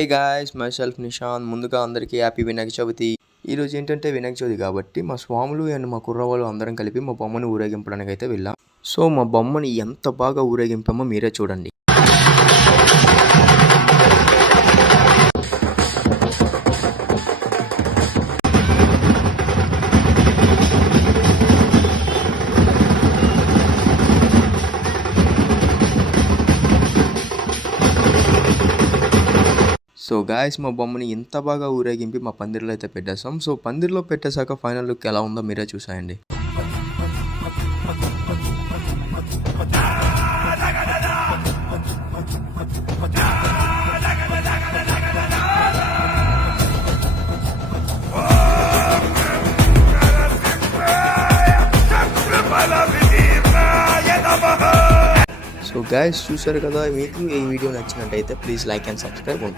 Hey guys, my self Nishant. ముందుగా అందరికీ హ్యాపీ వినాయక చవితి. ఈరోజు ఏంటంటే వినాయక చవితి కాబట్టి మా స్వాములు అండ్ మా కుర్రవాళ్ళు అందరం కలిపి మా బొమ్మని ఊరేగింపడానికి అయితే వెళ్ళాం. సో మా బొమ్మని ఎంత బాగా ఊరేగింపామో మీరే చూడండి. సో గాయస్, మా బొమ్మని ఇంత బాగా ఊరేగింపి మా పందిరిలో అయితే పెట్టేస్తాం. సో పందిరిలో పెట్టేశాక ఫైనల్ లుక్ ఎలా ఉందో మీరే చూసాయండి. సో గాయస్, చూసారు కదా. మీకు ఈ వీడియో నచ్చినట్టయితే ప్లీజ్ లైక్ అండ్ సబ్స్క్రైబ్.